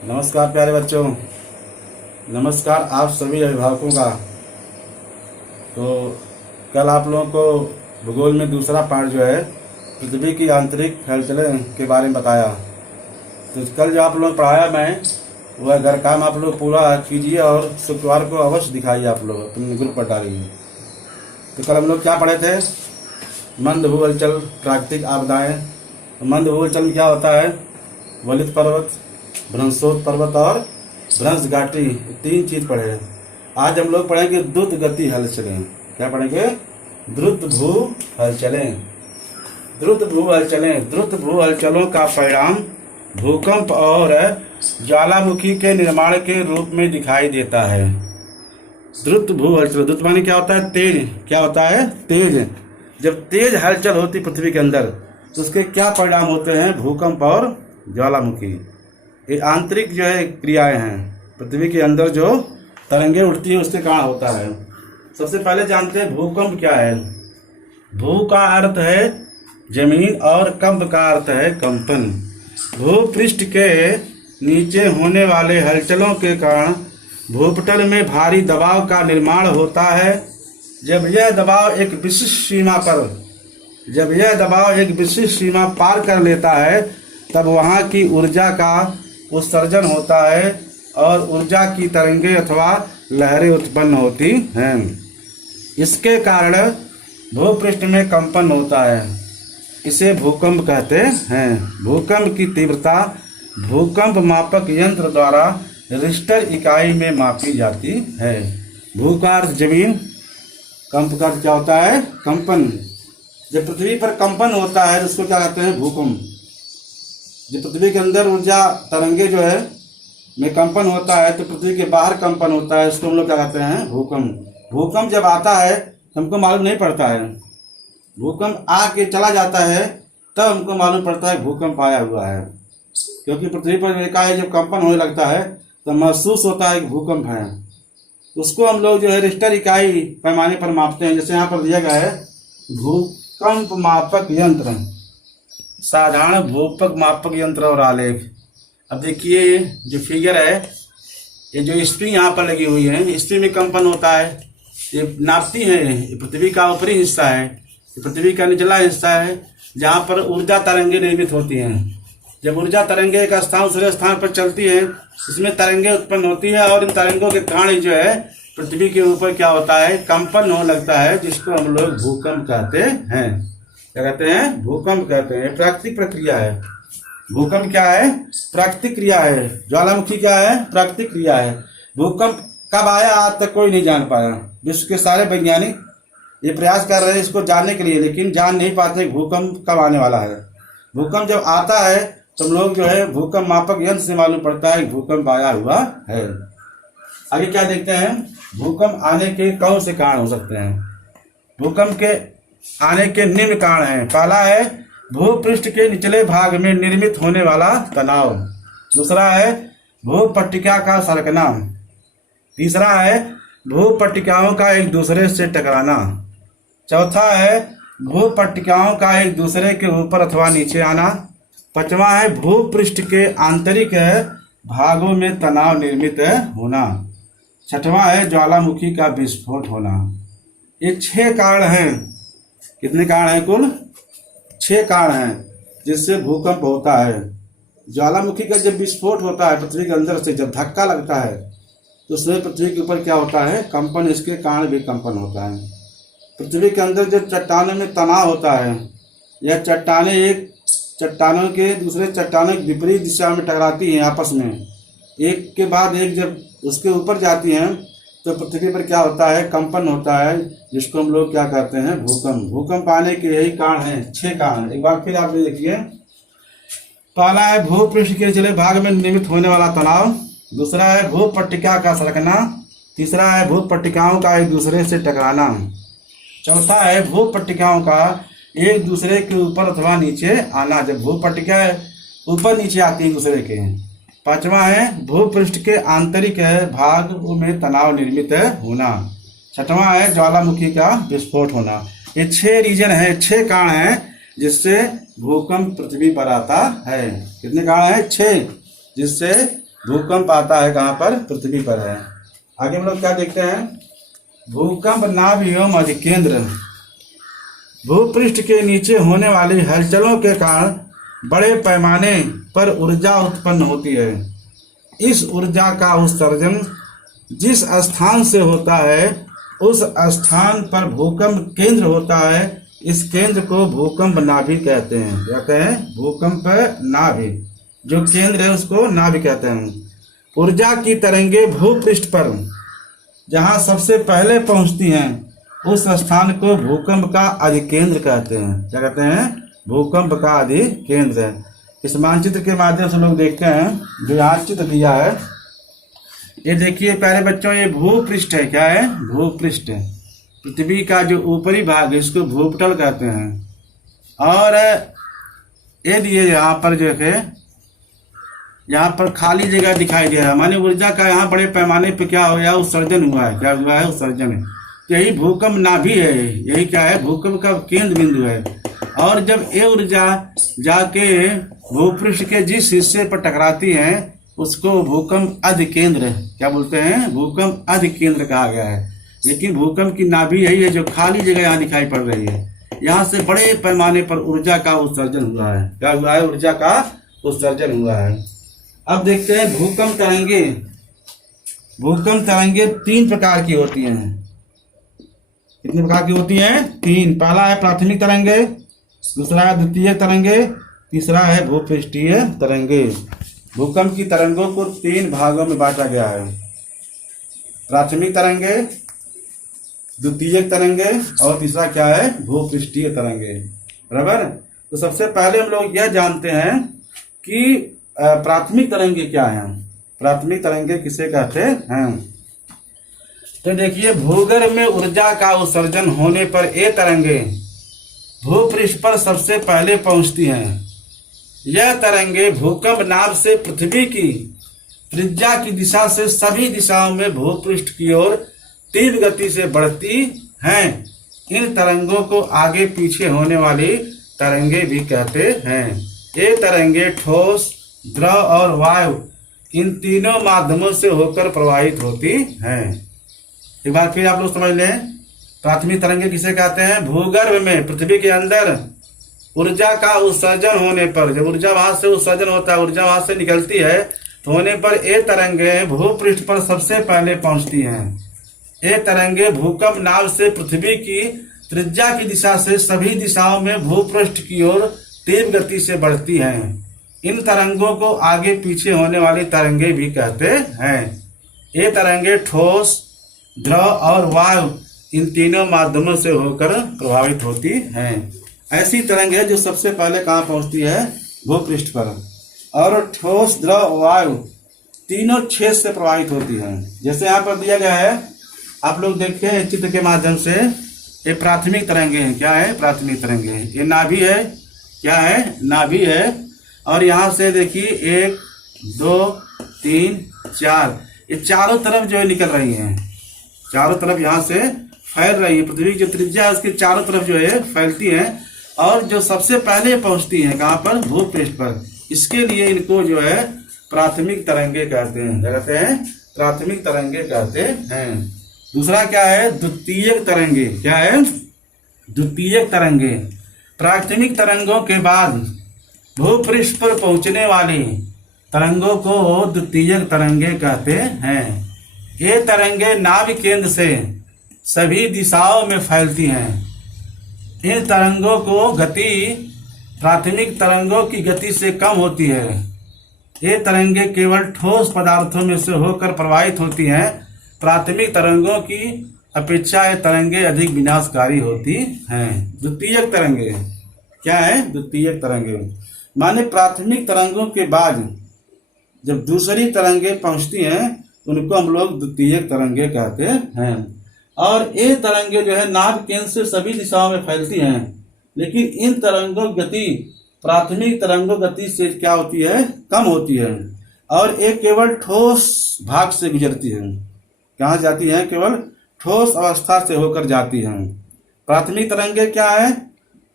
नमस्कार प्यारे बच्चों। नमस्कार आप सभी अभिभावकों का। तो कल आप लोगों को भूगोल में दूसरा पार्ट जो है पृथ्वी की आंतरिक हलचलें के बारे में बताया। तो कल जो आप लोग पढ़ाया मैं वह घर काम आप लोग पूरा कीजिए और शुक्रवार को अवश्य दिखाइए आप लोग अपने ग्रुप पर डालिए। तो कल हम लोग क्या पढ़े थे? मंद भू हलचल, प्राकृतिक आपदाएं। मंद भू हलचल में क्या होता है? वलित पर्वत, भ्रंशोत पर्वत और भ्रंश घाटी, तीन चीज पढ़े। आज हम लोग पढ़ेंगे द्रुत गति हलचलें। क्या पढ़ेंगे? द्रुत भू हलचलें। द्रुत भू हलचलें। द्रुत भू हलचलों का परिणाम भूकंप और ज्वालामुखी के निर्माण के रूप में दिखाई देता है। द्रुत भू हलचल, द्रुत माने क्या होता है? तेज। क्या होता है? तेज। जब तेज हलचल होती पृथ्वी के अंदर तो उसके क्या परिणाम होते हैं? भूकंप और ज्वालामुखी। ये आंतरिक जो है क्रियाएं हैं, पृथ्वी के अंदर जो तरंगे उठती है उसके कारण होता है। सबसे पहले जानते हैं भूकंप क्या है। भू का अर्थ है जमीन और कंप का अर्थ है कंपन। भूपृष्ठ के नीचे होने वाले हलचलों के कारण भूपटल में भारी दबाव का निर्माण होता है। जब यह दबाव एक विशिष्ट सीमा पार कर लेता है तब वहाँ की ऊर्जा का उत्सर्जन होता है और ऊर्जा की तरंगे अथवा लहरें उत्पन्न होती हैं। इसके कारण भूपृष्ठ में कंपन होता है। इसे भूकंप कहते हैं। भूकंप की तीव्रता भूकंप मापक यंत्र द्वारा रिक्टर इकाई में मापी जाती है। भू का अर्थ जमीन, कंप का अर्थ क्या होता है? कंपन। जब पृथ्वी पर कंपन होता है तो उसको क्या कहते हैं? भूकंप। जब पृथ्वी के अंदर ऊर्जा तरंगे जो है में कंपन होता है तो पृथ्वी के बाहर कंपन होता है, इसको हम लोग क्या कहते हैं? भूकंप। भूकंप जब आता है तो हमको मालूम नहीं पड़ता है। भूकंप आके चला जाता है तब हमको मालूम पड़ता है भूकंप आया हुआ है, क्योंकि पृथ्वी पर एकाएक जब कंपन होने लगता है तो महसूस होता है कि भूकंप है। उसको हम लोग जो है रिक्टर इकाई पैमाने पर मापते हैं। जैसे यहाँ पर दिया गया है भूकंप मापक यंत्र, साधारण भूकंप मापक यंत्र और आलेख। अब देखिए जो फिगर है, ये जो स्प्रिंग यहाँ पर लगी हुई है, स्प्रिंग में कंपन होता है, ये नापती है। ये पृथ्वी का ऊपरी हिस्सा है, ये पृथ्वी का निचला हिस्सा है जहाँ पर ऊर्जा तरंगे निर्मित होती हैं। जब ऊर्जा तरंगे एक स्थान दूसरे स्थान पर चलती है इसमें तरंगे उत्पन्न होती है और इन तरंगों के कारण जो है पृथ्वी के ऊपर क्या होता है? कंपन होने लगता है, जिसको हम लोग भूकंप कहते हैं। क्या कहते हैं? भूकंप कहते हैं। प्राकृतिक प्रक्रिया है। भूकंप क्या है? प्राकृतिक क्रिया है। ज्वालामुखी क्या है? प्राकृतिक क्रिया है। भूकंप कब आया आज तक कोई नहीं जान पाया। विश्व के सारे वैज्ञानिक ये प्रयास कर रहे हैं इसको जानने के लिए, लेकिन जान नहीं पाते भूकंप कब आने वाला है। भूकंप जब आता है तो हम लोग जो है भूकंप मापक यंत्र से मालूम पड़ता है कि भूकंप आया हुआ है। आगे क्या देखते हैं? भूकंप आने के कौन से कारण हो सकते हैं? भूकंप के आने के निम्न कारण हैं। पहला है भूपृष्ठ के निचले भाग में निर्मित होने वाला तनाव। दूसरा है भूपट्टिका का सरकना। तीसरा है भूपट्टिकाओं का एक दूसरे से टकराना। चौथा है भूपट्टिकाओं का एक दूसरे के ऊपर अथवा नीचे आना। पांचवा है भूपृष्ठ के आंतरिक भागों में तनाव निर्मित होना। छठवां है ज्वालामुखी का विस्फोट होना। ये 6 कारण हैं। कितने कारण हैं? कुल 6 कारण हैं जिससे भूकंप होता है। ज्वालामुखी का जब विस्फोट होता है पृथ्वी के अंदर से, जब धक्का लगता है तो उसमें पृथ्वी के ऊपर क्या होता है? कंपन। इसके कारण भी कंपन होता है। पृथ्वी के अंदर जब चट्टानों में तनाव होता है, यह चट्टानें एक चट्टानों के दूसरे चट्टानों की विपरीत दिशा में टकराती हैं आपस में, एक के बाद एक जब उसके ऊपर जाती हैं तो पृथ्वी पर क्या होता है? कंपन होता है, जिसको हम लोग क्या कहते हैं? भूकंप। भूकंप आने के यही कारण हैं, 6 कारण। एक बार फिर आप देखिए। पहला है भूपृष्ठ के निचले भाग में निर्मित होने वाला तनाव। दूसरा है भूपट्टिका का सरकना। तीसरा है भूपट्टिकाओं का एक दूसरे से टकराना। चौथा है भूपट्टिकाओं का एक दूसरे के ऊपर अथवा नीचे आना, जब भूपट्टिका ऊपर नीचे आती है दूसरे के। पांचवा है भूपृष्ठ के आंतरिक भाग में तनाव निर्मित होना। छठवां है ज्वालामुखी का विस्फोट होना। ये 6 रीजन है, 6 कारण हैं जिससे भूकंप पृथ्वी पर आता है। कितने कारण हैं? 6, जिससे भूकंप आता है कहाँ पर? पृथ्वी पर है। आगे हम लोग क्या देखते हैं? भूकंप नाभ एवं अधिकेंद्र। भूपृष्ठ के नीचे होने वाली हलचलों के कारण बड़े पैमाने पर ऊर्जा उत्पन्न होती है। इस ऊर्जा का उत्सर्जन जिस स्थान से होता है उस स्थान पर भूकंप केंद्र होता है। इस केंद्र को भूकंप नाभि कहते हैं। क्या कहते हैं? भूकंप नाभि। जो केंद्र है उसको नाभि कहते हैं। ऊर्जा की तरंगे भूपृष्ठ पर जहाँ सबसे पहले पहुँचती हैं उस स्थान को भूकंप का अधिकेंद्र कहते हैं। क्या कहते हैं? भूकंप का अधिकेंद्र है। इस मानचित्र के माध्यम से लोग देखते हैं जो यहाँ चित्र दिया है। ये देखिए प्यारे बच्चों, ये भूपृष्ठ है। क्या है? भूपृष्ठ। पृथ्वी का जो ऊपरी भाग है इसको भूपटल कहते हैं। और ये दिए यहाँ पर जो है, यहाँ पर खाली जगह दिखाई दे रहा है, माने ऊर्जा का यहाँ बड़े पैमाने पे क्या हो गया? उत्सर्जन हुआ है। क्या हुआ है? उत्सर्जन है। तो यही भूकंप नाभि है। यही क्या है? भूकंप का केंद्र बिंदु है। और जब ये ऊर्जा जाके भूपृष्ठ के जिस हिस्से पर टकराती है उसको भूकंप अधिकेंद्र, क्या बोलते हैं? भूकंप अधिकेंद्र कहा गया है। लेकिन भूकंप की नाभि यही है जो खाली जगह यहाँ दिखाई पड़ रही है। यहाँ से बड़े पैमाने पर ऊर्जा का उत्सर्जन हुआ है। क्या हुआ है? ऊर्जा का उत्सर्जन हुआ है। अब देखते हैं भूकंप तरंगे। भूकंप तरंगे 3 प्रकार की होती हैं। कितने प्रकार की होती हैं? 3। पहला है प्राथमिक तरंगे, दूसरा है द्वितीयक तरंगे, तीसरा है भूपृष्ठीय तरंगे। भूकंप की तरंगों को 3 भागों में बांटा गया है। प्राथमिक तरंगे, द्वितीयक तरंगे और तीसरा क्या है? भूपृष्ठीय तरंगे। बराबर। तो सबसे पहले हम लोग यह जानते हैं कि प्राथमिक तरंगे क्या हैं। प्राथमिक तरंगे किसे कहते हैं? तो देखिए, भूगर्भ में ऊर्जा का उत्सर्जन होने पर ये तरंगे भूपृष्ठ पर सबसे पहले पहुंचती हैं। यह तरंगे भूकंप नाभ से पृथ्वी की त्रिज्या की दिशा से सभी दिशाओं में भूपृष्ठ की ओर तीव्र गति से बढ़ती हैं। इन तरंगों को आगे पीछे होने वाली तरंगे भी कहते हैं। ये तरंगे ठोस, द्रव और वायु इन तीनों माध्यमों से होकर प्रवाहित होती हैं। एक बार फिर आप लोग समझ लें, प्राथमिक तरंगे किसे कहते हैं? भूगर्भ में पृथ्वी के अंदर ऊर्जा का उत्सर्जन होने पर, जब ऊर्जा वहां से उत्सर्जन होता है, ऊर्जा वहां से निकलती है, तो होने पर ये तरंगे भूपृष्ठ पर सबसे पहले पहुंचती हैं। ये तरंगे भूकंप नाभ से पृथ्वी की त्रिज्या की दिशा से सभी दिशाओं में भूपृष्ठ की ओर तीव्र गति से बढ़ती हैं। इन तरंगों को आगे पीछे होने वाली तरंगे भी कहते हैं। ये तरंगे ठोस, द्रव और वायु इन तीनों माध्यमों से होकर प्रभावित होती हैं। ऐसी तरंग है जो सबसे पहले कहाँ पहुंचती है? भूपृष्ठ पर। और ठोस, द्रव, वायु तीनों छेद से प्रभावित होती हैं। जैसे यहाँ पर दिया गया है, आप लोग देखिए चित्र के माध्यम से, ये प्राथमिक तरंगे हैं। क्या है? प्राथमिक तरंगे। ये नाभि है। क्या है? नाभि है। और यहाँ से देखिए 1, 2, 3, 4, ये चारों तरफ जो है निकल रही हैं। चारों तरफ यहाँ से फैल रही है। पृथ्वी की जो त्रिज्या है उसके चारों तरफ जो है फैलती है। और जो सबसे पहले पहुंचती है कहाँ पर? भूपृष्ठ पर। इसके लिए इनको जो है प्राथमिक तरंगे कहते हैं। क्या कहते हैं? प्राथमिक तरंगे कहते हैं। दूसरा क्या है? द्वितीयक तरंगे। क्या है? द्वितीयक तरंगे। प्राथमिक तरंगों के बाद भूपृष्ठ पर पहुंचने वाली तरंगों को द्वितीयक तरंगे कहते हैं। ये तरंगे नाभि केंद्र से सभी दिशाओं में फैलती हैं। इन तरंगों को गति प्राथमिक तरंगों की गति से कम होती है। ये तरंगे केवल ठोस पदार्थों में से होकर प्रवाहित होती हैं। प्राथमिक तरंगों की अपेक्षा ये तरंगे अधिक विनाशकारी होती हैं। द्वितीयक तरंगे क्या है? द्वितीयक तरंगे माने प्राथमिक तरंगों के बाद जब दूसरी तरंगे पहुंचती हैं उनको हम लोग द्वितीयक तरंगे कहते हैं। और ये तरंगे जो है नाभ केंद्र से सभी दिशाओं में फैलती हैं, लेकिन इन तरंगों की गति प्राथमिक तरंगों गति से क्या होती है? कम होती है। और ये केवल ठोस भाग से गुजरती है। कहाँ जाती है? केवल ठोस अवस्था से होकर जाती है। प्राथमिक तरंगे क्या है?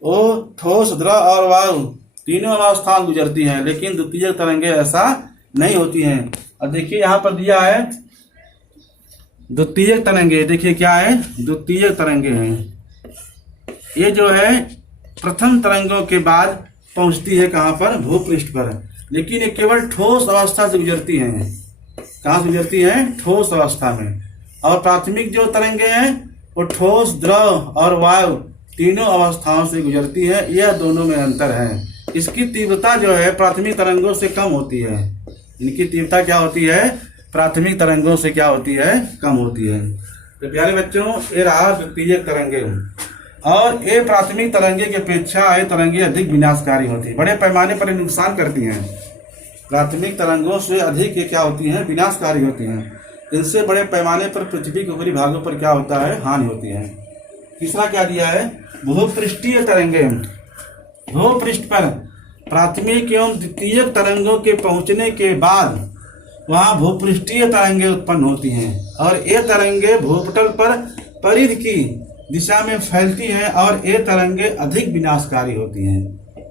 वो ठोस, द्रव और वायु तीनों अवस्था गुजरती हैं, लेकिन द्वितीय तरंगे ऐसा नहीं होती हैं। और देखिए यहाँ पर दिया है द्वितीयक तरंगे। देखिए क्या है, द्वितीयक तरंगे हैं। ये जो है प्रथम तरंगों के बाद पहुंचती है कहाँ पर, भूपृष्ठ पर, लेकिन ये केवल ठोस अवस्था से गुजरती हैं। कहाँ से गुजरती हैं, ठोस अवस्था में। और प्राथमिक जो तरंगे हैं वो ठोस, द्रव और वायु तीनों अवस्थाओं से गुजरती है। यह दोनों में अंतर है। इसकी तीव्रता जो है प्राथमिक तरंगों से कम होती है। इनकी तीव्रता क्या होती है, प्राथमिक तरंगों से क्या होती है, कम होती है। तो प्यारे बच्चों, ये रहा द्वितीयक तरंगे। और ये प्राथमिक तरंगे की अपेक्षा ये तरंगे अधिक विनाशकारी होती है, बड़े पैमाने पर नुकसान करती हैं। प्राथमिक तरंगों से अधिक ये क्या होती हैं, विनाशकारी होती हैं। इनसे बड़े पैमाने पर पृथ्वी के ऊपरी भागों पर क्या होता है, हानि होती है। तीसरा क्या दिया है, भूपृष्ठीय तरंगे। भूपृष्ठ पर प्राथमिक एवं द्वितीयक तरंगों के पहुंचने के बाद वहां भूपृष्ठीय तरंगे उत्पन्न होती हैं। और ये तरंगे भूपटल पर परिधि की दिशा में फैलती हैं। और ये तरंगे अधिक विनाशकारी होती हैं।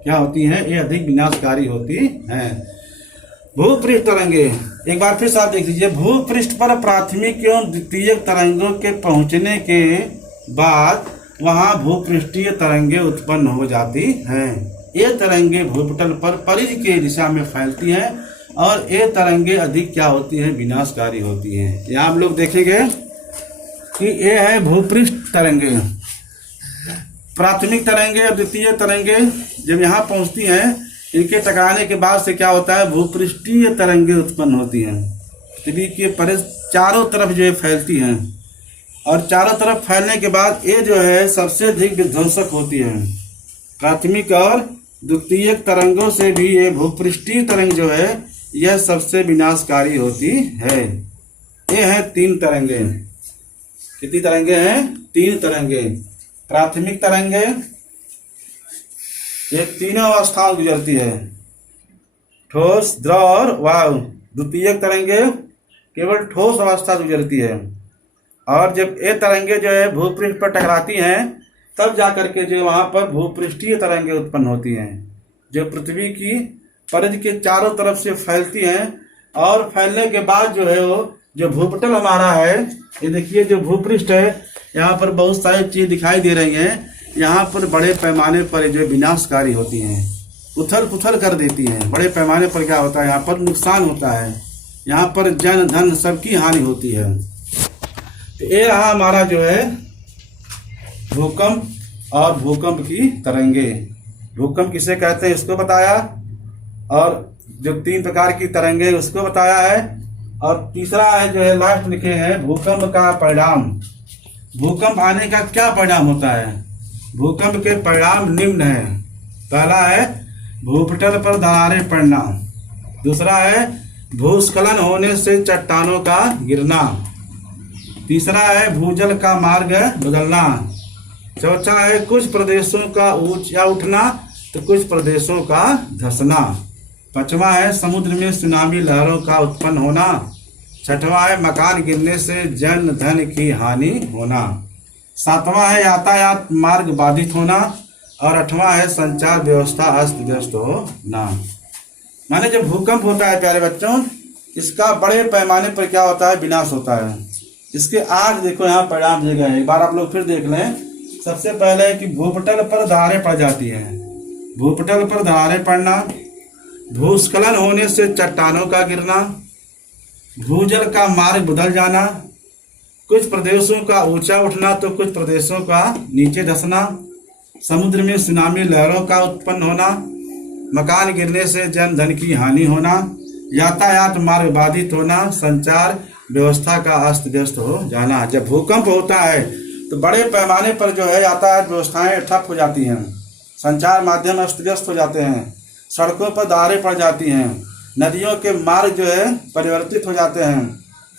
क्या होती हैं, ये अधिक विनाशकारी होती हैं। भूपृष्ठ तरंगे एक बार फिर साथ देख लीजिए। भूपृष्ठ पर प्राथमिक एवं द्वितीयक तरंगों के पहुंचने के बाद वहां भूपृष्ठीय तरंगे उत्पन्न हो जाती हैं। ये तरंगे भूपटल पर परिधि के दिशा में फैलती हैं। और ये तरंगे अधिक क्या होती हैं, विनाशकारी होती हैं। यहाँ हम लोग देखेंगे कि ये है भूपृष्ठ तरंगे। प्राथमिक तरंगे और द्वितीय तरंगे जब यहाँ पहुंचती हैं, इनके टकराने के बाद से क्या होता है, भूपृष्ठीय तरंगे उत्पन्न होती हैं। पृथ्वी के पर चारों तरफ जो है फैलती हैं। और चारों तरफ फैलने के बाद ये जो है सबसे अधिक विध्वंसक होती है। प्राथमिक और द्वितीयक तरंगों से भी ये भूपृष्ठीय तरंग जो है यह सबसे विनाशकारी होती है। ये है 3 तरंगे। कितनी तरंगे हैं, 3 तरंगे। प्राथमिक तरंगे ये तीनों अवस्थाओं गुजरती है, ठोस, द्रव और वायु। द्वितीयक तरंगे केवल ठोस अवस्था से गुजरती है। और जब ये तरंगे जो है भूपृष्ठ पर टकराती हैं, तब जाकर के जो वहां पर भूपृष्ठीय तरंगे उत्पन्न होती हैं, जो पृथ्वी की परिधि के चारों तरफ से फैलती हैं। और फैलने के बाद जो है वो जो भूपटल हमारा है, ये देखिए जो भूपृष्ठ है, यहाँ पर बहुत सारी चीज दिखाई दे रही हैं। यहाँ पर बड़े पैमाने पर जो विनाशकारी होती हैं, उथल पुथल कर देती हैं। बड़े पैमाने पर क्या होता है, यहाँ पर नुकसान होता है। यहाँ पर जन धन सबकी हानि होती है। तो ये रहा हमारा जो है भूकंप और भूकंप की तरंगे। भूकंप किसे कहते हैं इसको बताया, और जो 3 प्रकार की तरंगे उसको बताया है। और तीसरा है जो है लास्ट लिखे हैं भूकंप का परिणाम। भूकंप आने का क्या परिणाम होता है, भूकंप के परिणाम निम्न है। पहला है भूपटल पर दरारें पड़ना। दूसरा है भूस्खलन होने से चट्टानों का गिरना। तीसरा है भूजल का मार्ग बदलना। चौथा है कुछ प्रदेशों का ऊंचा उठना तो कुछ प्रदेशों का धंसना। पांचवा है समुद्र में सुनामी लहरों का उत्पन्न होना। छठवां है मकान गिरने से जन धन की हानि होना। सातवां है यातायात मार्ग बाधित होना। और 8वां है संचार व्यवस्था अस्त व्यस्त होना। माने जब भूकंप होता है प्यारे बच्चों, इसका बड़े पैमाने पर क्या होता है, विनाश होता है। इसके आज देखो यहाँ परिणाम दिए गए हैं, एक बार आप लोग फिर देख लें। सबसे पहले है कि भूपटल पर दरारें पड़ जाती हैं। भूपटल पर दरारें पड़ना, भूस्खलन होने से चट्टानों का गिरना, भूजल का मार्ग बदल जाना, कुछ प्रदेशों का ऊंचा उठना तो कुछ प्रदेशों का नीचे धंसना, समुद्र में सुनामी लहरों का उत्पन्न होना, मकान गिरने से जन धन की हानि होना, यातायात मार्ग बाधित होना, संचार व्यवस्था का अस्त व्यस्त हो जाना। जब भूकंप होता है तो बड़े पैमाने पर जो है यातायात व्यवस्थाएं ठप हो जाती हैं, संचार माध्यम अस्त व्यस्त हो जाते हैं, सड़कों पर दरारें पड़ जाती हैं, नदियों के मार्ग जो है परिवर्तित हो जाते हैं।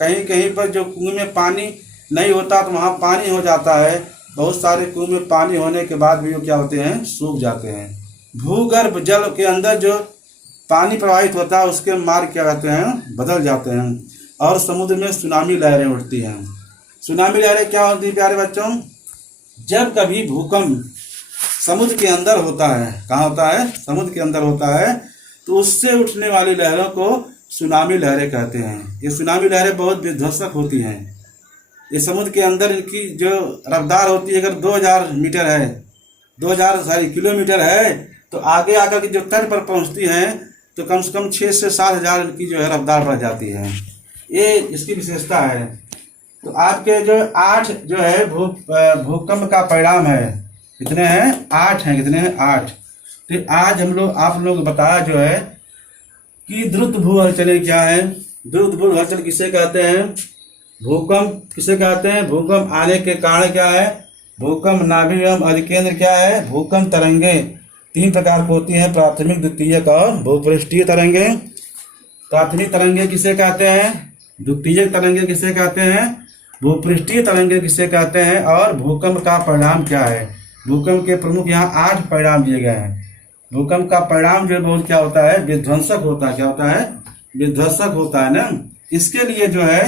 कहीं कहीं पर जो कुएं में पानी नहीं होता तो वहाँ पानी हो जाता है। बहुत सारे कुएं में पानी होने के बाद भी वो क्या होते हैं, सूख जाते हैं। भूगर्भ जल के अंदर जो पानी प्रवाहित होता है उसके मार्ग क्या कहते हैं, बदल जाते हैं। और समुद्र में सुनामी लहरें उठती हैं। सुनामी लहरें क्या होती है प्यारे बच्चों, जब कभी भूकंप समुद्र के अंदर होता है, कहाँ होता है, समुद्र के अंदर होता है, तो उससे उठने वाली लहरों को सुनामी लहरें कहते हैं। ये सुनामी लहरें बहुत विध्वंसक होती हैं। ये समुद्र के अंदर इनकी जो रफ्तार होती है, अगर 2000 मीटर है, 2000 किलोमीटर है, तो आगे आकर के जो तट पर पहुंचती हैं तो कम से कम 6 से 7 हज़ार की जो है रफ्तार बढ़ जाती है। ये इसकी विशेषता है। तो आपके जो 8 जो है भूकंप का परिणाम है, कितने हैं? 8 हैं। कितने हैं? 8। तो आज आप लोग बताया जो है कि द्रुत भू हलचलें क्या है। द्रुत भू हलचल किसे कहते हैं? भूकंप किसे कहते हैं? भूकंप आने के कारण क्या है? भूकंप नाभि एवं अधिकेंद्र क्या है? भूकंप तरंगे 3 प्रकार की होती हैं, प्राथमिक, द्वितीयक और भूपृष्ठीय तरंगे। प्राथमिक तरंगे किसे कहते हैं? द्वितीयक तरंगे किसे कहते हैं? भूपृष्ठीय तरंगे किसे कहते हैं? और भूकंप का परिणाम क्या है? भूकंप के प्रमुख यहाँ 8 परिणाम दिए गए हैं। भूकंप का परिणाम जो बहुत क्या होता है? विध्वंसक होता है। क्या होता है? विध्वंसक होता है ना। इसके लिए जो है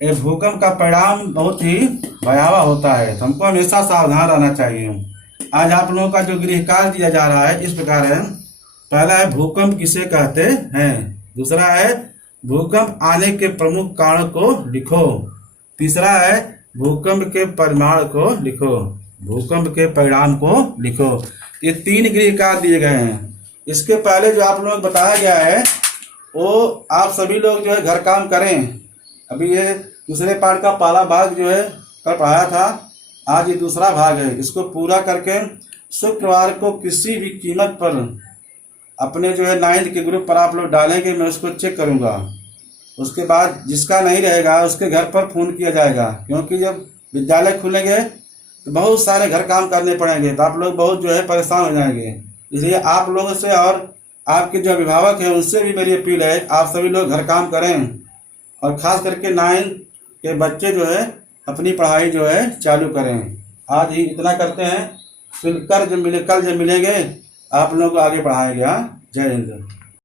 ये भूकंप का परिणाम बहुत ही भयावह होता है, तो हमको हमेशा सावधान रहना चाहिए। आज आप लोगों का जो गृह कार्य दिया जा रहा है इस प्रकार है। पहला है भूकंप किसे कहते हैं। दूसरा है भूकंप आने के प्रमुख कारण को लिखो। तीसरा है भूकंप के परिमाण को लिखो। भूकंप के परिणाम को लिखो। ये 3 गृह कार्य दिए गए हैं। इसके पहले जो आप लोग बताया गया है वो आप सभी लोग जो है घर काम करें। अभी ये दूसरे पार्ट का पहला भाग जो है कल पढ़ाया था, आज ये दूसरा भाग है। इसको पूरा करके शुक्रवार को किसी भी कीमत पर अपने जो है 9th के ग्रुप पर आप लोग डालेंगे, मैं उसको चेक करूँगा। उसके बाद जिसका नहीं रहेगा उसके घर पर फ़ोन किया जाएगा, क्योंकि जब विद्यालय खुलेंगे तो बहुत सारे घर काम करने पड़ेंगे, तो आप लोग बहुत जो है परेशान हो जाएंगे। इसलिए आप लोगों से और आपके जो अभिभावक हैं उनसे भी मेरी अपील है, आप सभी लोग घर काम करें और ख़ास करके 9 के बच्चे जो है अपनी पढ़ाई जो है चालू करें। आज ही इतना करते हैं, फिर कल जब मिलेंगे आप लोगों को आगे पढ़ाएंगे। हाँ, जय हिंद।